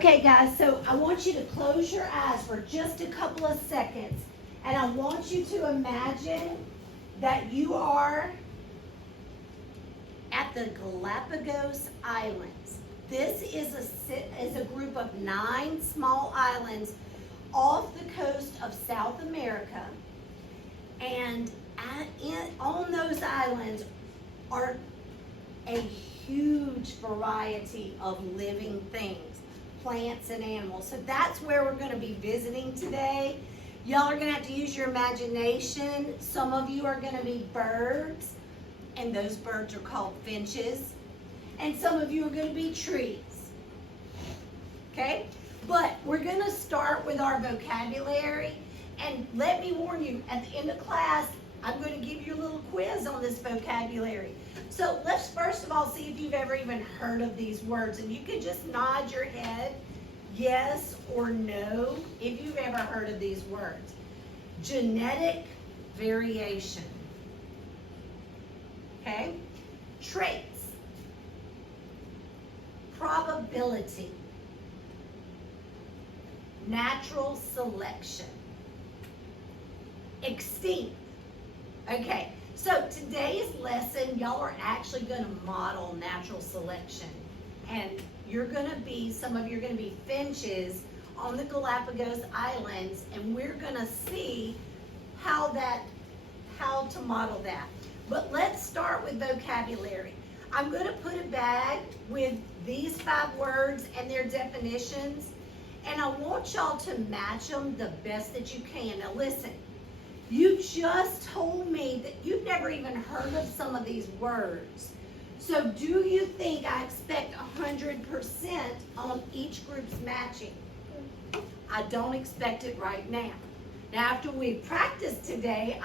Okay, guys, so I want you to close your eyes for just a couple of seconds, and I want you to imagine that you are at the Galapagos Islands. This is a group of 9 small islands off the coast of South America, and on those islands are a huge variety of living things, plants and animals. So that's where we're going to be visiting today. Y'all are going to have to use your imagination. Some of you are going to be birds, and those birds are called finches. And some of you are going to be trees. Okay? But we're going to start with our vocabulary. And let me warn you, at the end of class, I'm going to give you a little quiz on this vocabulary. So let's first of all see if you've ever even heard of these words. And you can just nod your head yes or no if you've ever heard of these words. Genetic variation. Okay? Traits. Probability. Natural selection. Extinct. Okay, so today's lesson, y'all are actually going to model natural selection. And you're going to be, some of you are going to be finches on the Galapagos Islands, and we're going to see how to model that. But let's start with vocabulary. I'm going to put a bag with these 5 words and their definitions, and I want y'all to match them the best that you can. Now listen, you just told me that you've never even heard of some of these words. So do you think I expect 100% on each group's matching? I don't expect it right now. Now after we practice today,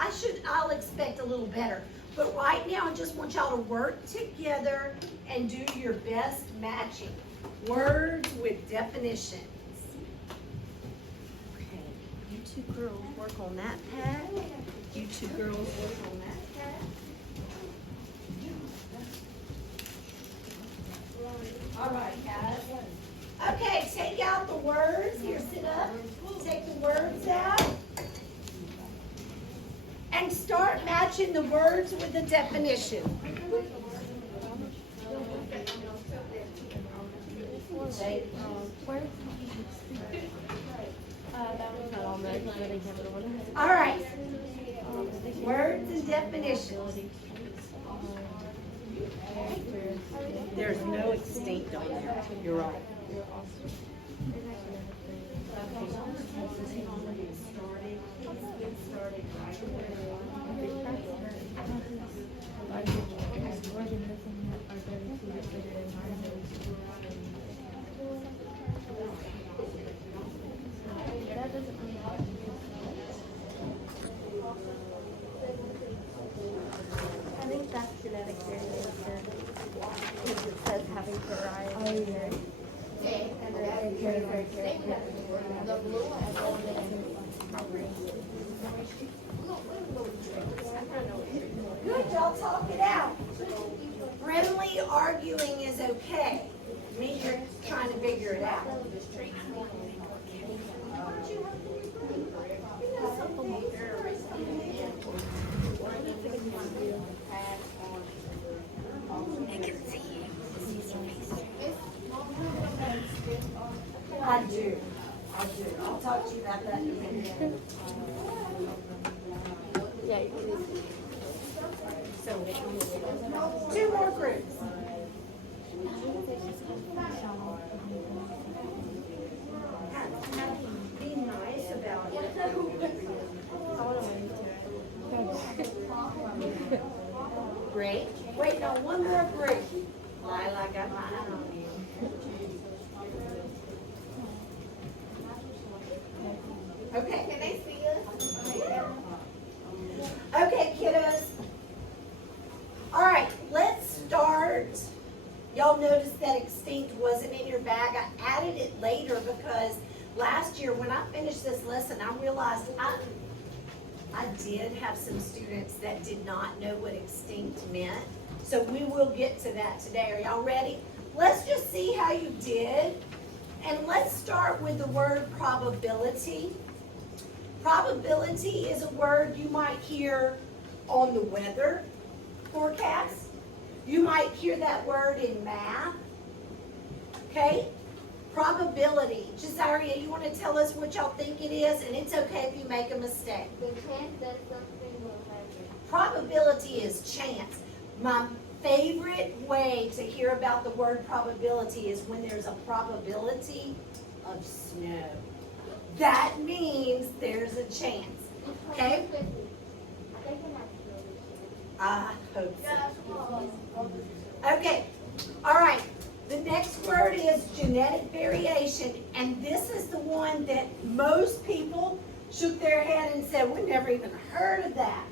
I'll expect a little better. But right now I just want y'all to work together and do your best matching. Words with definitions. Okay, you 2 girls work on that pad. You 2 girls work on that pad. All right, guys. Okay, take out the words. Here, sit up. Take the words out. And start matching the words with the definition. All right. Words and definitions. There's no extinct on there. You're right. I think that's genetic variation because it says having variety. Oh, yeah. And the blue one. Good, y'all talk it out. Friendly arguing is okay. Me, you're trying to figure it out. I do. I'll talk to you about that in a minute. Yeah, you can. So, 2 more groups. Be nice about it. I want to win. Great. Wait, no, 1 more group. Lila got my eye on you. Okay. Can they see us? Okay, kiddos. All right, let's start. Y'all noticed that extinct wasn't in your bag. I added it later because last year when I finished this lesson, I realized I did have some students that did not know what extinct meant. So we will get to that today. Are y'all ready? Let's just see how you did. And let's start with the word probability. Probability is a word you might hear on the weather forecast. You might hear that word in math. Okay? Probability. Jazaria, you want to tell us what y'all think it is? And it's okay if you make a mistake. The chance that something will happen. Probability is chance. My favorite way to hear about the word probability is when there's a probability of snow. That means there's a chance. Okay? I hope so. Okay. All right. The next word is genetic variation, and this is the one that most people shook their head and said, "We never even heard of that."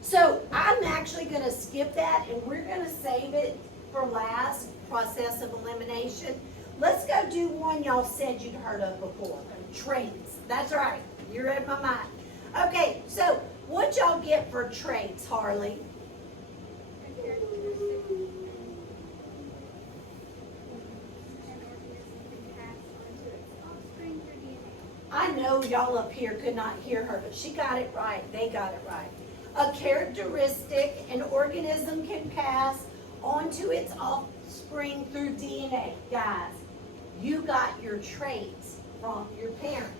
So I'm actually going to skip that, and we're going to save it for last, process of elimination. Let's go do one y'all said you'd heard of before, traits. That's right. You read my mind. Okay, so what y'all get for traits, Harley? I know y'all up here could not hear her, but she got it right. They got it right. A characteristic an organism can pass onto its offspring through DNA. Guys, you got your traits from your parents.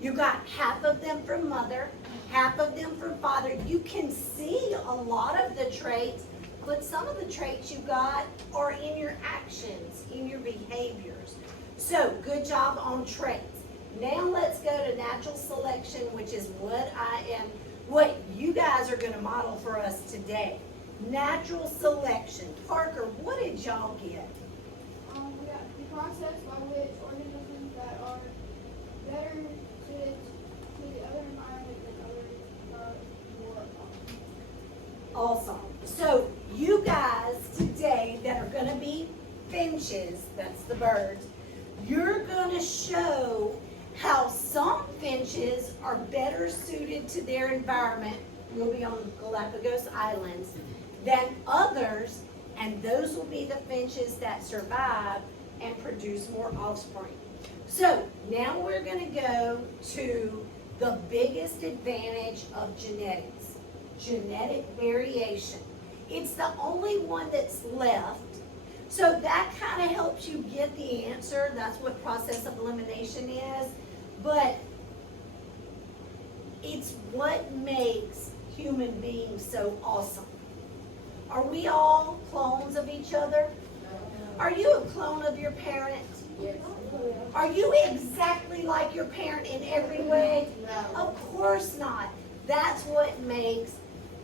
You got half of them from mother, half of them from father. You can see a lot of the traits, but some of the traits you got are in your actions, in your behaviors. So, good job on traits. Now let's go to natural selection, which is what you guys are going to model for us today. Natural selection. Parker, what did y'all get? We got the process by which organisms that are better suited to the other environment than others are more Awesome. So you guys today that are going to be finches, that's the birds, you're going to show how some finches are better suited to their environment, we'll be on Galapagos Islands, than others, and those will be the finches that survive and produce more offspring. So now we're going to go to the biggest advantage of genetics, genetic variation. It's the only one that's left. So that kind of helps you get the answer. That's what process of elimination is. But it's what makes human beings so awesome. Are we all clones of each other? Are you a clone of your parent? Yes. Are you exactly like your parent in every way? No. Of course not. That's what makes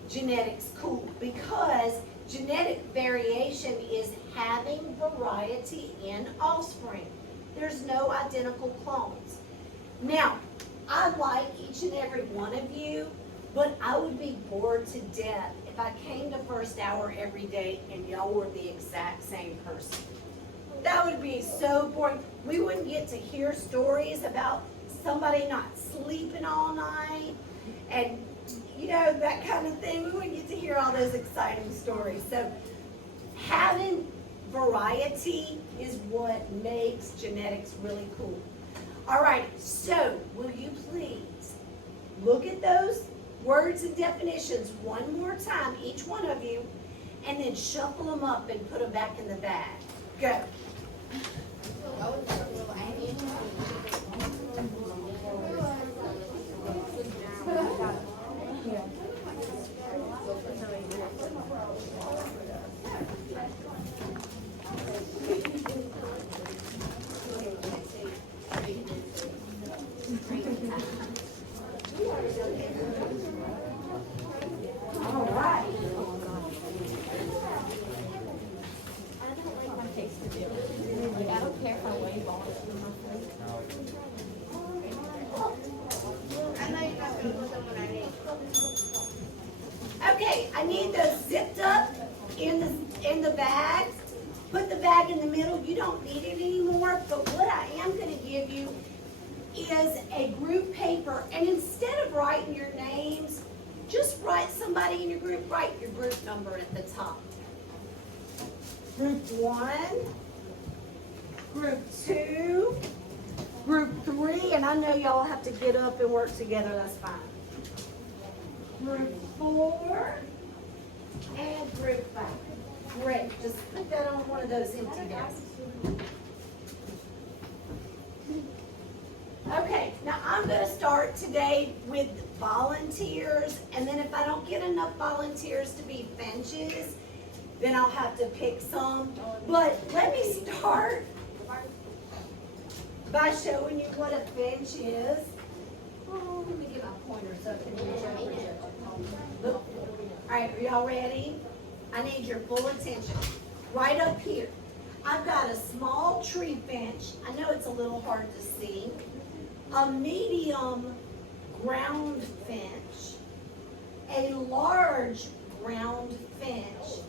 genetics cool, because genetic variation is having variety in offspring. There's no identical clones. Now, I like each and every one of you, but I would be bored to death if I came to first hour every day and y'all were the exact same person. That would be so boring. We wouldn't get to hear stories about somebody not sleeping all night and, you know, that kind of thing. We wouldn't get to hear all those exciting stories. So having variety is what makes genetics really cool. All right, so will you please look at those words and definitions one more time, each one of you, and then shuffle them up and put them back in the bag. Go. All right. I don't care if I wave off. I know you're not going to put them when I need. Okay, I need those zipped up in the bags. Put the bag in the middle. You don't need it anymore, but what I am going to give you is a group paper, and instead of writing your names, just write somebody in your group, write your group number at the top. Group 1, Group 2, 3, and I know y'all have to get up and work together, that's fine. Group 4 and group 5. Great, just put that on one of those empty desks. Okay, now I'm going to start today with volunteers, and then if I don't get enough volunteers to be Finches, then I'll have to pick some. But let me start by showing you what a Finch is. Oh, let me get my pointer so I can reach over. Look. All right, are y'all ready? I need your full attention. Right up here, I've got a small tree finch. I know it's a little hard to see. A medium ground finch, a large ground finch,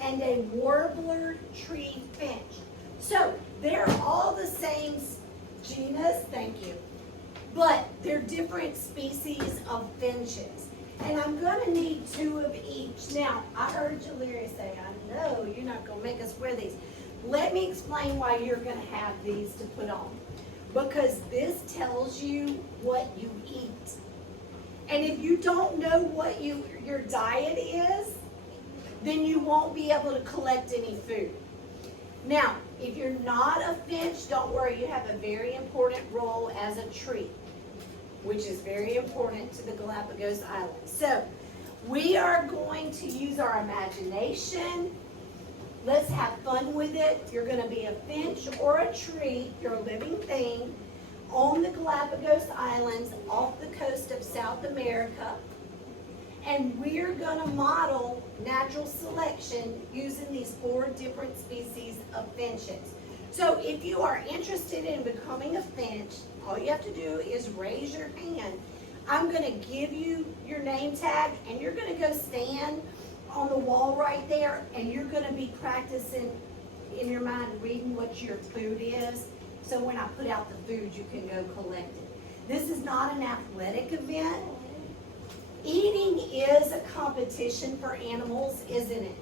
and a warbler tree finch. So they're all the same genus, thank you, but they're different species of finches. And I'm gonna need 2 of each. Now, I heard Jaleria say, I know you're not gonna make us wear these. Let me explain why you're gonna have these to put on. Because this tells you what you eat. And if you don't know what your diet is, then you won't be able to collect any food. Now, if you're not a finch, don't worry, you have a very important role as a tree, which is very important to the Galapagos Islands. So, we are going to use our imagination. Let's have fun with it. You're going to be a finch or a tree, you're a living thing, on the Galapagos Islands off the coast of South America. And we're going to model natural selection using these 4 different species of finches. So if you are interested in becoming a finch, all you have to do is raise your hand. I'm going to give you your name tag, and you're going to go stand on the wall right there, and you're going to be practicing in your mind reading what your food is, so when I put out the food you can go collect it. This is not an athletic event. Eating is a competition for animals, isn't it?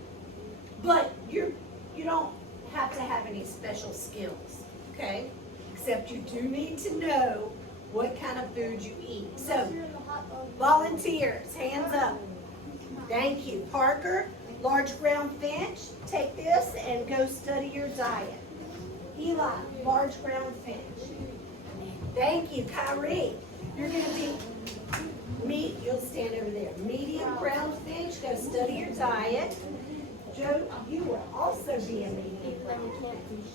But you don't have to have any special skills, okay? Except you do need to know what kind of food you eat. So, volunteers, hands up. Thank you. Parker, large ground finch, take this and go study your diet. Eli, large ground finch. Thank you. Kyrie, you're going to be, you'll stand over there. Medium ground finch, go study your diet. Joe, you will also be a medium ground finch.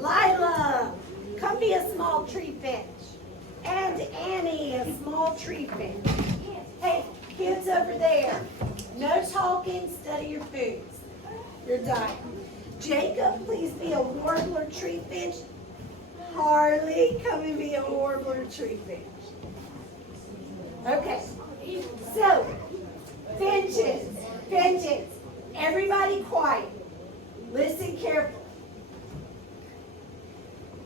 Lila, come be a small tree finch. And Annie, a small tree finch. Hey, kids over there, no talking, study your foods, your diet. Jacob, please be a warbler tree finch. Harley, come and be a warbler tree finch. Okay, so, finches, everybody quiet. Listen carefully.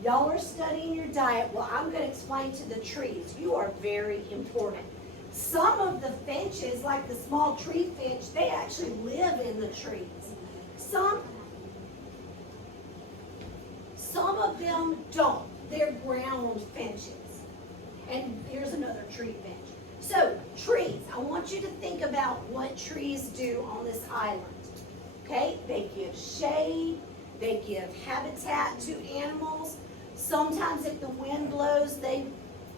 Y'all are studying your diet. Well, I'm going to explain to the trees. You are very important. Some of the finches, like the small tree finch, they actually live in the trees. Some of them don't. They're ground finches. And here's another tree finch. So, trees. I want you to think about what trees do on this island. Okay? They give shade. They give habitat to animals. Sometimes if the wind blows, they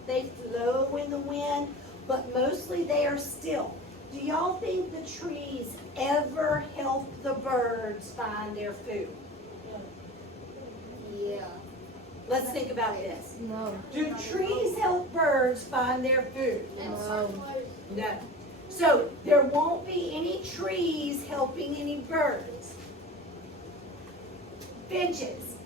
flow in the wind. But mostly they are still. Do y'all think the trees ever help the birds find their food? Yeah. Let's think about this. No. Do trees help birds find their food? No. So there won't be any trees helping any birds. Finches.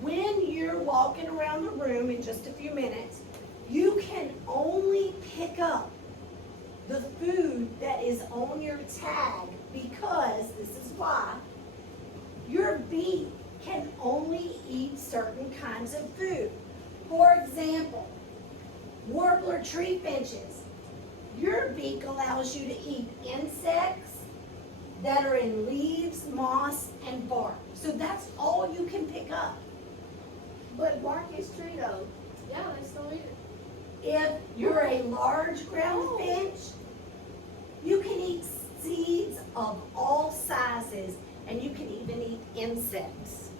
When you're walking around the room in just a few minutes, you can only pick up the food that is on your tag because, this is why, your beak can only eat certain kinds of food. For example, warbler tree finches, your beak allows you to eat insects that are in leaves, moss, and bark. So that's all you can pick up. large ground finch, you can eat seeds of all sizes, and you can even eat insects.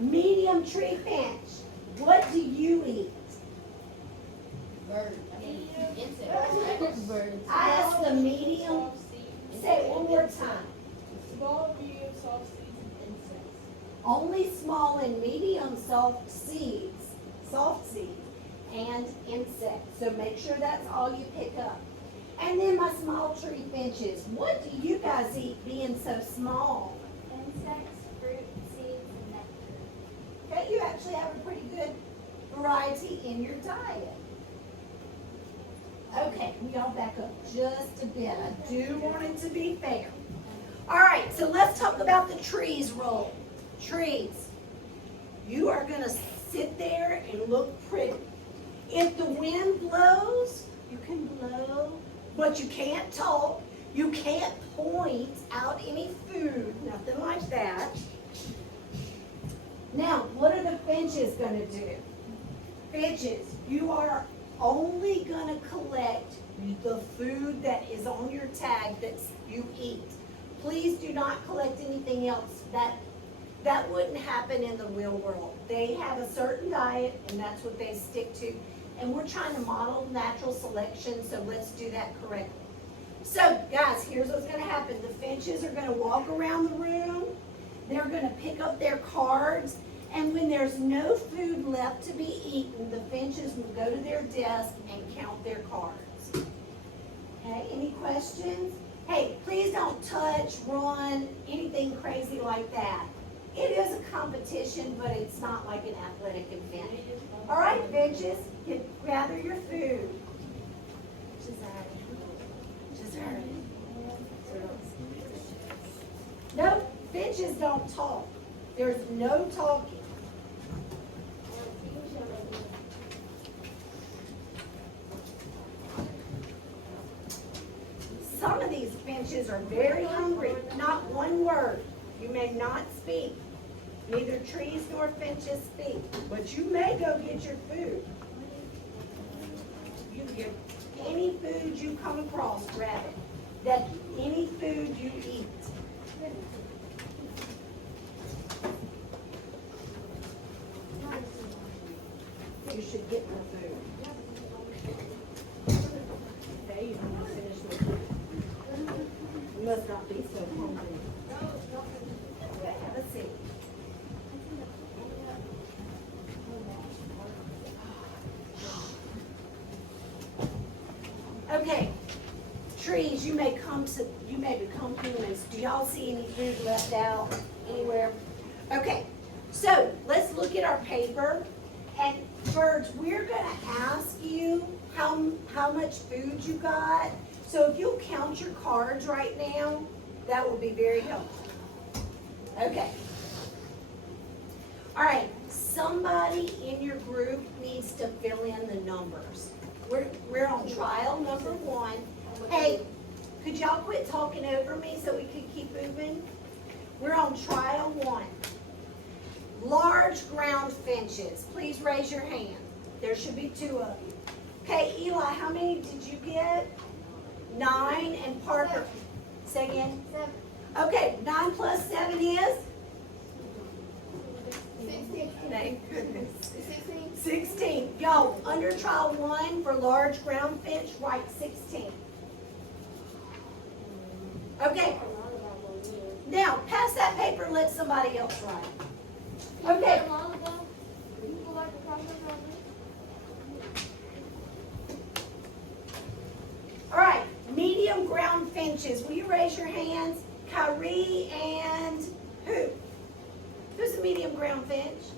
Medium tree finch, what do you eat? Bird. I mean, insects. Birds. I asked the medium, say it one more time. Small, medium, soft seeds, and insects. Only small and medium soft seeds, and insects. So make sure that's all you pick up. And then my small tree finches, what do you guys eat being so small? Insects, fruit, seeds, and nectar. Okay, you actually have a pretty good variety in your diet. Okay, we all back up just a bit. I do want it to be fair. All right, so let's talk about the trees role. Trees. You are gonna sit there and look pretty. If the wind blows, you can blow, but you can't talk. You can't point out any food, nothing like that. Now, what are the finches gonna do? Finches, you are only gonna collect the food that is on your tag that you eat. Please do not collect anything else. That wouldn't happen in the real world. They have a certain diet and that's what they stick to. And we're trying to model natural selection, so let's do that correctly. So guys, here's what's gonna happen. The finches are gonna walk around the room. They're gonna pick up their cards. And when there's no food left to be eaten, the finches will go to their desk and count their cards. Okay, any questions? Hey, please don't touch, run, anything crazy like that. It is a competition, but it's not like an athletic event. All right, finches, gather your food. No, finches don't talk. There's no talking. Some of these finches are very hungry. Not one word. You may not speak. Neither trees nor finches speak. But you may go get your food. You get any food you come across, grab it. That any food you eat. You should get more food. Okay, you can finish with food. You must not be so hungry. Okay, have a seat. Okay, trees, you may become humans. Do y'all see any food left out anywhere? Okay, so let's look at our paper. And birds, we're gonna ask you how much food you got. So if you'll count your cards right now, that will be very helpful. Okay. All right, somebody in your group needs to fill in the numbers. We're on trial number 1. Hey, could y'all quit talking over me so we can keep moving? We're on trial 1. Large ground finches, please raise your hand. There should be 2 of you. Okay, Eli, how many did you get? 9, and Parker, say again? 7. Okay, 9 plus 7 is? 16. Thank goodness. 16. 16. Y'all, under trial 1 for large ground finch, write 16. Okay. Now, pass that paper and let somebody else write. Okay. All right, medium ground finches. Will you raise your hands? Kyrie and who? Who's a medium ground finch?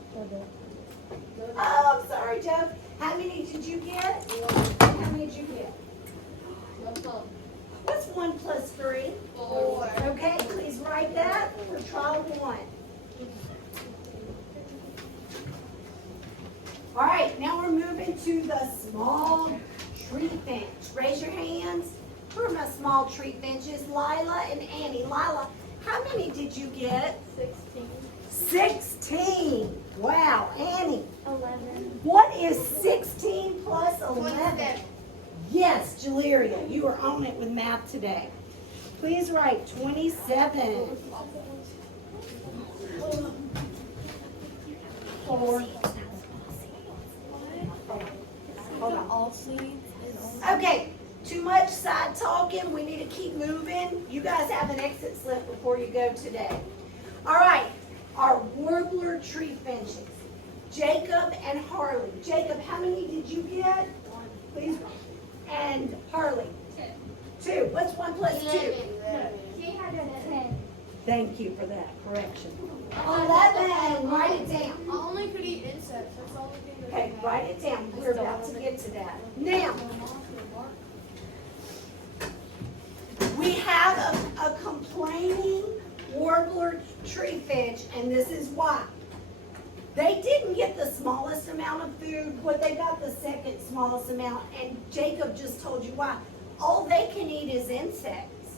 Oh, I'm sorry, Joe. How many did you get? How many did you get? What's 1 plus 3? 4. Okay, please write that for trial 1. All right, now we're moving to the small tree finch. Raise your hands. Who are my small tree finches? Lila and Annie. Lila, how many did you get? 16. 16. Wow, Annie. 11. What is 16 plus 11? 27. Yes, Jaleria, you are on it with math today. Please write 27. 4. Hold on. All seeds is Okay, too much side talking. We need to keep moving. You guys have an exit slip before you go today. All right, our warbler tree finches. Jacob and Harley. Jacob, how many did you get? 1. Please. And Harley? 2. What's 1 plus 2? She had a 10. Thank you for that correction. 11. Write it down. I only could eat insects. That's the only thing that Okay, write it down. We're about to get to that. Now, we have a complaining warbler tree finch, and this is why. They didn't get the smallest amount of food, but they got the second smallest amount, and Jacob just told you why. All they can eat is insects.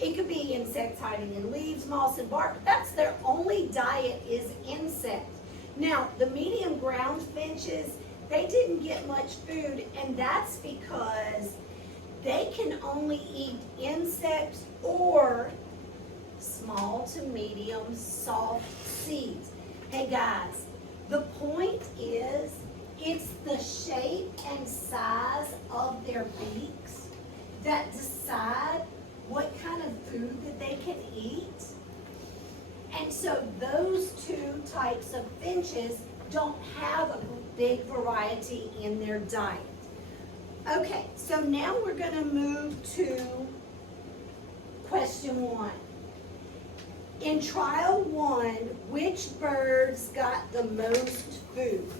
It could be insects hiding in leaves, moss, and bark. That's their only diet is insects. Now, the medium ground finches, they didn't get much food, and that's because they can only eat insects or small to medium soft seeds. Hey guys, the point is, it's the shape and size of their beaks that decide what kind of food that they can eat. And so those two types of finches don't have a big variety in their diet. Okay, so now we're going to move to question 1. In trial 1, which birds got the most food?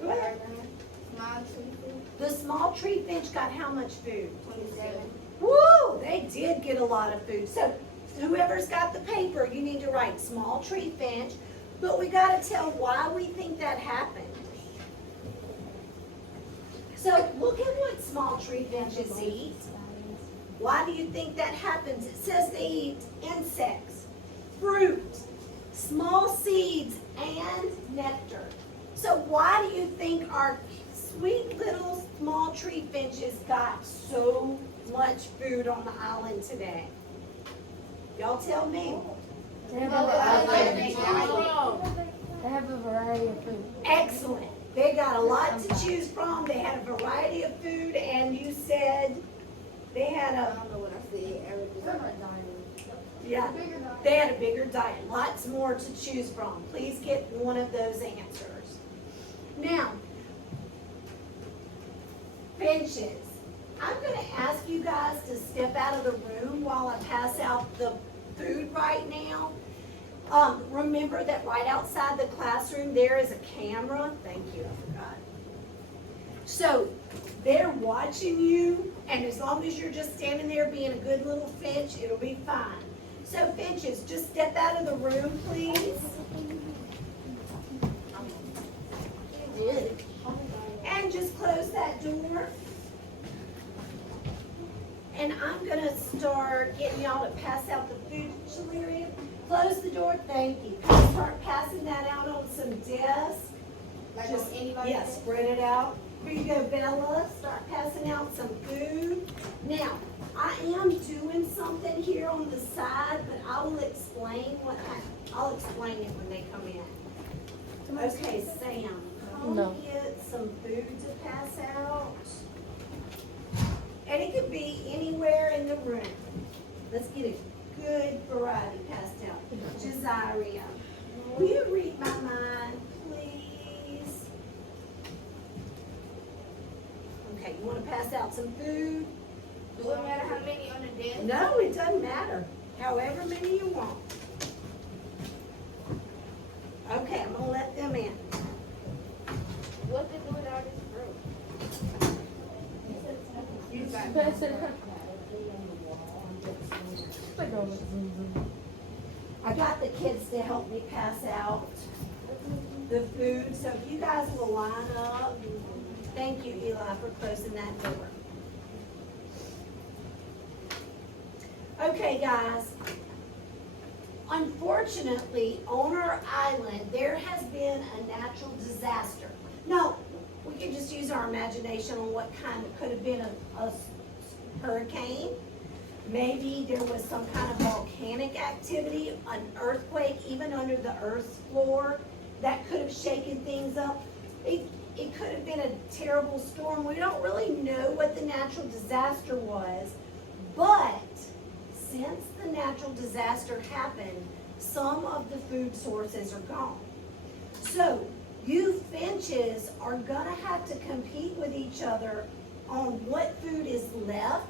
Go ahead. The small tree finch got how much food? 27. Woo! They did get a lot of food. So whoever's got the paper, you need to write small tree finch, but we got to tell why we think that happened. So look at what small tree finches eat. Why do you think that happens? It says they eat insects, fruit, small seeds, and nectar. So why do you think our sweet little small tree finches got so much food on the island today? Y'all tell me. They have a variety of food. Excellent. They got a lot to choose from. They had a variety of food, and you said they had a, yeah, they had a bigger diet. Lots more to choose from. Please get one of those answers. Now, finches. I'm going to ask you guys to step out of the room while I pass out the food right now. Remember that right outside the classroom there is a camera. Thank you, I forgot. So they're watching you, and as long as you're just standing there being a good little finch, it'll be fine. So finches, just step out of the room, please. And just close that door. And I'm gonna start getting y'all to pass out the food. Shaleria, close the door, thank you. Start passing that out on some desks. Just, yeah, spread it out. Here you go, Bella, start passing out some food. Now, I am doing something here on the side, but I will explain I'll explain it when they come in. Okay, Sam, come get some food to pass out. And it could be anywhere in the room. Let's get a good variety passed out. Jazaria, will you read my mind, please? Okay, you want to pass out some food? Does it matter how many on the desk? No, it doesn't matter. However many you want. Okay, I'm going to let them in. What they do without this fruit? You got Pass it out. I got the kids to help me pass out the food, so if you guys will line up. Thank you, Eli, for closing that door. Okay, guys. Unfortunately, on our island, there has been a natural disaster. Now, we can just use our imagination on what kind. It could have been a hurricane. Maybe there was some kind of volcanic activity, an earthquake, even under the earth's floor, that could have shaken things up. It could have been a terrible storm. We don't really know what the natural disaster was, but since the natural disaster happened, some of the food sources are gone. So you finches are gonna have to compete with each other on what food is left,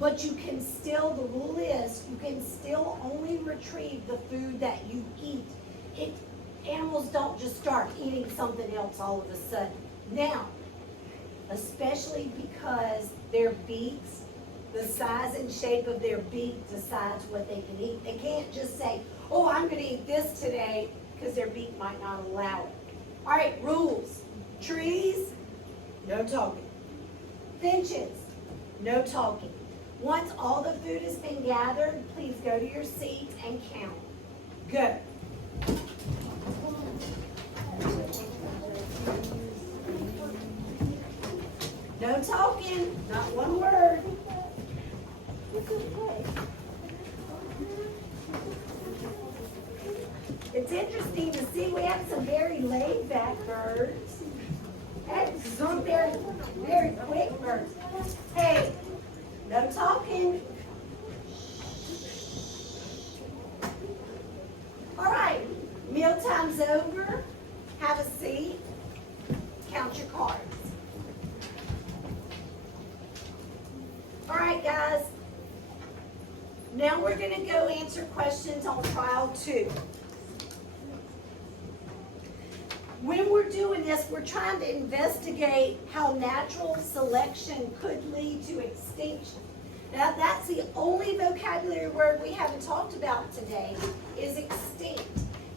but you can still, the rule is, you can still only retrieve the food that you eat. Animals don't just start eating something else all of a sudden. Now, especially because their beaks, the size and shape of their beak decides what they can eat. They can't just say, oh, I'm gonna eat this today, because their beak might not allow it. All right, rules. Trees, no talking. Finches, no talking. Once all the food has been gathered, please go to your seats and count. Go. No talking, not one word. It's interesting to see we have some very laid back birds. And some very, very quick birds. Hey, no talking. All right, mealtime's over. Have a seat. Count your cards. All right, guys. Now we're going to go answer questions on trial 2. When we're doing this, we're trying to investigate how natural selection could lead to extinction. Now, that's the only vocabulary word we haven't talked about today, is extinct.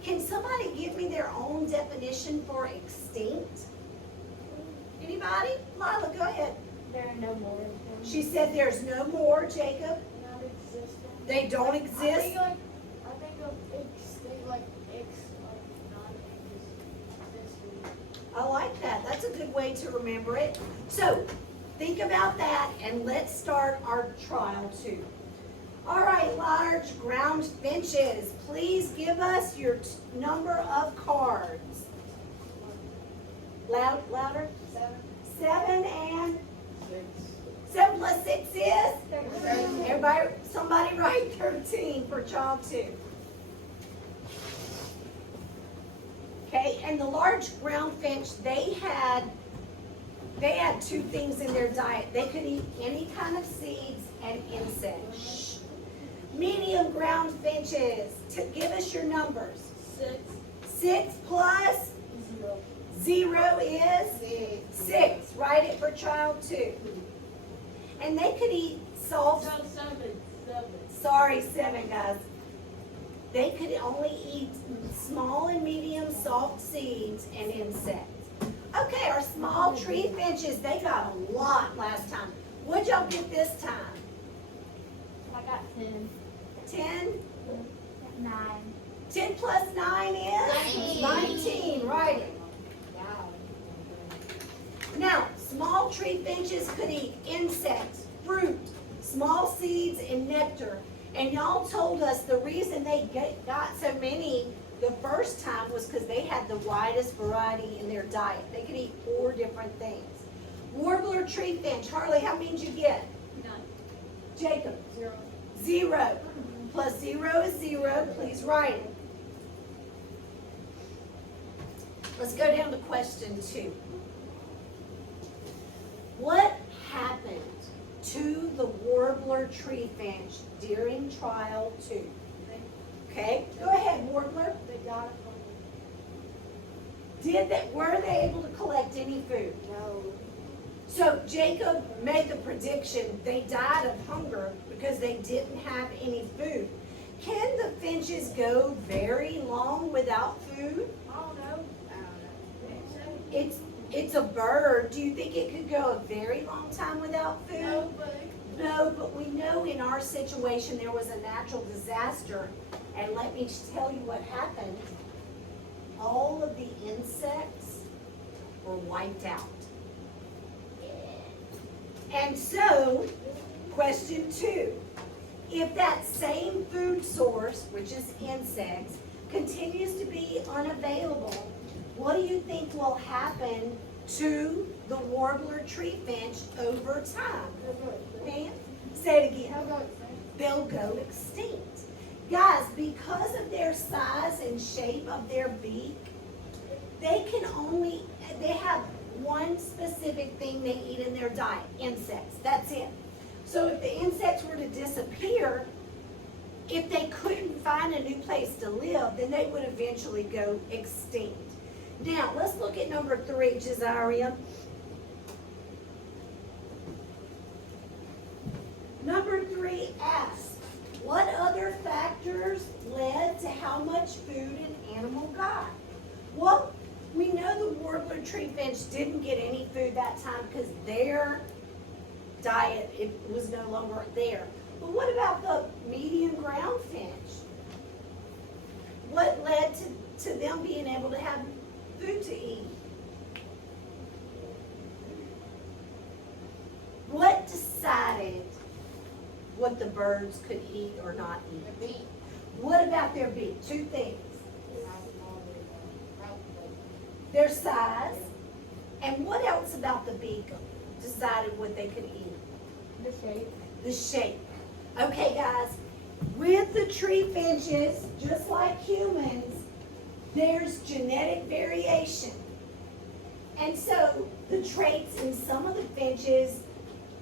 Can somebody give me their own definition for extinct? Anybody? Lila, go ahead. There are no more. She said there's no more, Jacob. Not existent. They don't I exist. think of extinct like non-existent. I like that. That's a good way to remember it. So, think about that and let's start our trial 2. All right, large ground finches, please give us your number of cards. Louder? 7 and 7 plus 6 is? 13. Everybody, somebody write 13 for child 2. Okay, and the large ground finch, they had 2 things in their diet. They could eat any kind of seeds and insects. Shh. Medium ground finches, give us your numbers. 6. 6 plus 0 is 6. Write it for child 2. And they could eat soft. No, 7. Sorry, 7 guys. They could only eat small and medium soft seeds and insects. Okay, our small tree finches, they got a lot last time. What'd y'all get this time? I got 10. 10? 9. 10 plus 9 is? 19, right. Now, small tree finches could eat insects, fruit, small seeds, and nectar. And y'all told us the reason they got so many the first time was because they had the widest variety in their diet. They could eat 4 different things. Warbler tree finch. Harley, how many did you get? 9. Jacob? 0. 0. Plus 0 is 0. Please write it. Let's go down to question 2. What happened to the warbler tree finch during trial 2? Okay, go ahead, warbler. They got it from Were they able to collect any food? no. So Jacob made the prediction they died of hunger because they didn't have any food. Can the finches go very long without food? I don't know. It's It's a bird. Do you think it could go a very long time without food? No, but No, but we know in our situation there was a natural disaster. And let me tell you what happened. All of the insects were wiped out. And so, question 2. If that same food source, which is insects, continues to be unavailable, what do you think will happen to the warbler tree finch over time? Ma'am? Say it again. how about They'll go extinct. Guys, because of their size and shape of their beak, they have one specific thing they eat in their diet, insects. That's it. So if the insects were to disappear, if they couldn't find a new place to live, then they would eventually go extinct. Now, let's look at number 3, Jazaria. Number 3 asks, what other factors led to how much food an animal got? Well, we know the warbler tree finch didn't get any food that time because their diet, it was no longer there. But what about the median ground finch? What led to them being able to have food to eat? What decided what the birds could eat or not eat? The beak. What about their beak? 2 things. Their size, and what else about the beak decided what they could eat? The shape. The shape. Okay, guys, with the tree finches, just like humans, there's genetic variation. And so the traits in some of the finches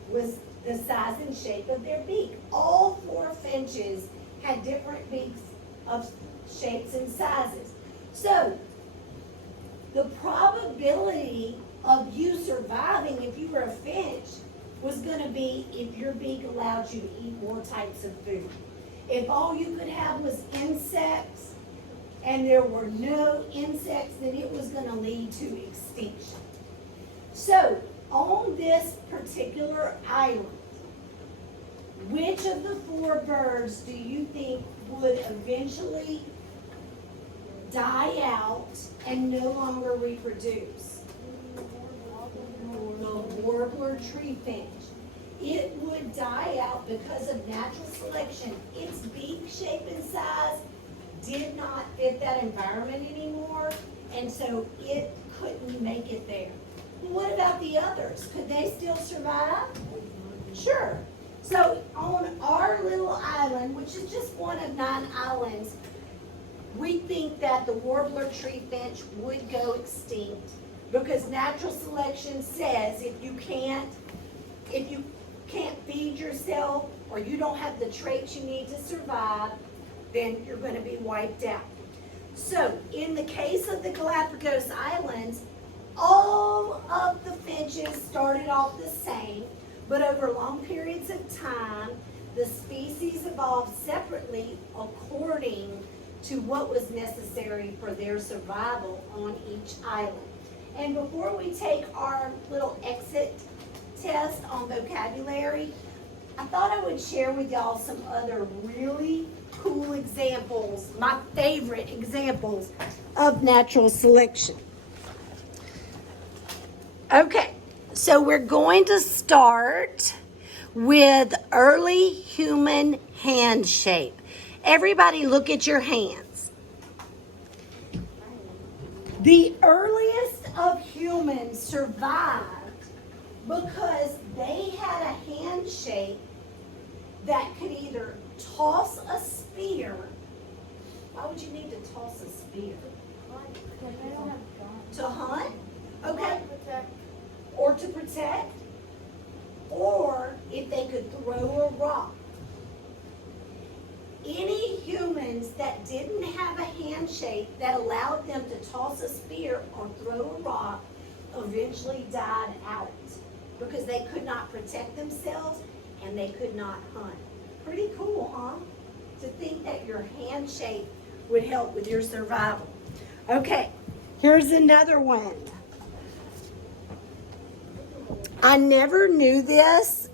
was the size and shape of their beak. All 4 finches had different beaks of shapes and sizes. So the probability of you surviving if you were a finch was going to be if your beak allowed you to eat more types of food. If all you could have was insects and there were no insects, then it was going to lead to extinction. So on this particular island, which of the 4 birds do you think would eventually die out and no longer reproduce? The warbler tree finch. It would die out because of natural selection. Its beak shape and size did not fit that environment anymore, and so it couldn't make it there. But what about the others? Could they still survive? Sure. So on our little island, which is just one of 9 islands, we think that the warbler tree finch would go extinct because natural selection says if you can't feed yourself or you don't have the traits you need to survive, then you're going to be wiped out. So in the case of the Galapagos Islands, all of the finches started off the same, but over long periods of time, the species evolved separately according to what was necessary for their survival on each island. And before we take our little exit test on vocabulary, I thought I would share with y'all some other really cool examples, my favorite examples of natural selection. Okay, so we're going to start with early human hand shape. Everybody look at your hands. The earliest of humans survived because they had a hand shape that could either toss a spear. Why would you need to toss a spear? To hunt? Okay. Or to protect? Or if they could throw a rock. Any humans that didn't have a hand shape that allowed them to toss a spear or throw a rock eventually died out because they could not protect themselves and they could not hunt. Pretty cool, huh? To think that your hand shape would help with your survival. Okay, here's another one. I never knew this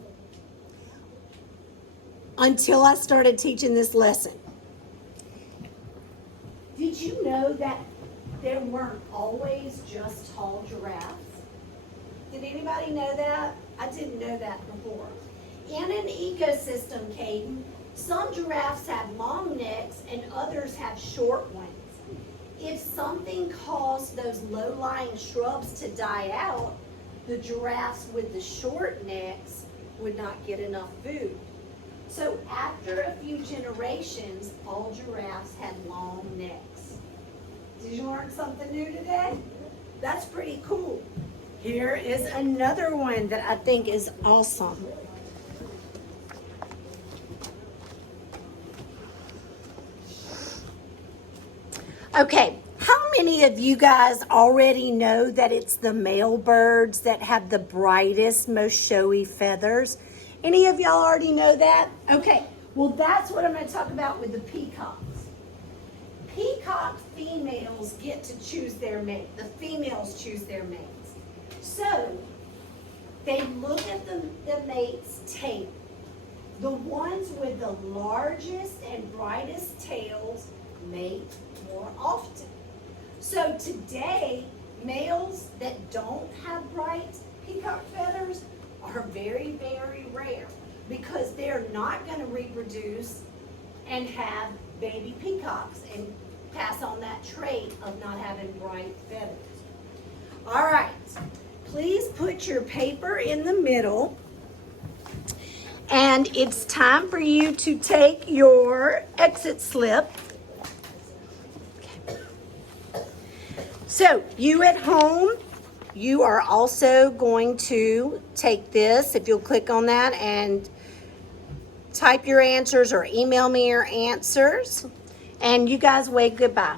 until I started teaching this lesson. Did you know that there weren't always just tall giraffes? Did anybody know that? I didn't know that before. In an ecosystem, Caden, some giraffes have long necks and others have short ones. If something caused those low-lying shrubs to die out, the giraffes with the short necks would not get enough food. So after a few generations, all giraffes had long necks. Did you learn something new today? That's pretty cool. Here is another one that I think is awesome. Okay, how many of you guys already know that it's the male birds that have the brightest, most showy feathers? Any of y'all already know that? Okay, well that's what I'm going to talk about with the peacocks. Peacock females get to choose their mate. The females choose their mates. So, they look at the mate's tail. The ones with the largest and brightest tails mate more often. So today, males that don't have bright peacock feathers are very, very rare because they're not going to reproduce and have baby peacocks and pass on that trait of not having bright feathers. All right, please put your paper in the middle. And it's time for you to take your exit slip. So you at home, you are also going to take this, if you'll click on that and type your answers or email me your answers. And you guys wave goodbye.